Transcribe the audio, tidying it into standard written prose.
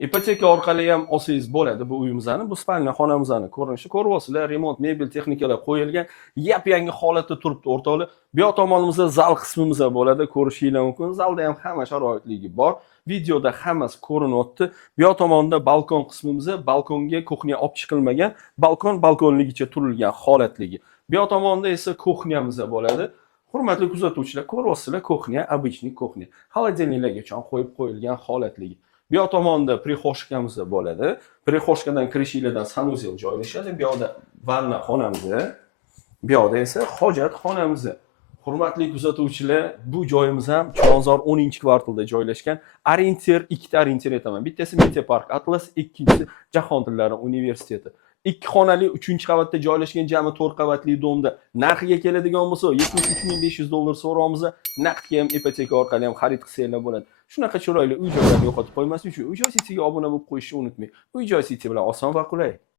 Ipoteka orqali ham olsangiz bo'ladi bu uyimizni, bu spalniya xonamizni ko'rinishi. Ko'ryapsizlar, remont, mebel texnikalar qo'yilgan, yap-yangi holatda turibdi o'rtoqlar. Bu yoq tomonimizda zal qismimiz bo'ladi, ko'rishingiz mumkin. Zalda ham hamma sharoitligi bor. Videoda hammasi ko'rinyapti. Bu yoq tomonda balkon qismimiz, balkonga kuxnya olib chiqilmagan, balkonligicha turilgan holatligi. Bu yoq tomonda esa kuxnyamiz bo'ladi. Hurmatli kuzatuvchilar, ko'ryapsizlar, kuxnya, обычный kuxnya. Xolodilniklargacha qo'yib qo'yilgan holatligi. Bu yoq tomonda prixoshkamiz bo'ladi. Prixoshkadan kirishinglardan sanuzel joylashadi. Bu yoqda vanna xonamiz, bu yoqda esa hojat xonamiz. Hurmatli kuzatuvchilar, bu joyimiz ham Chilonzor 10-kvartalda joylashgan. Orientir, ikkita orientir aytaman. Bittasi Media Park Atlas, ikkinchisi Jahon tillari universiteti. 2 xonali 3-qavatda joylashgan jami 4 qavatli domda narxiga keladigan bo'lsa, $73.500 so'raymiz. Naqdga ham ipoteka orqali ham xarid qilsanglar bo'ladi. Shunaqa chiroyli uy-joylarni yo'qotib qo'ymaslik uchun Uy-joy sitiga obuna bo'lib qo'yishni unutmang. Uy-joy siti bilan oson va qulay.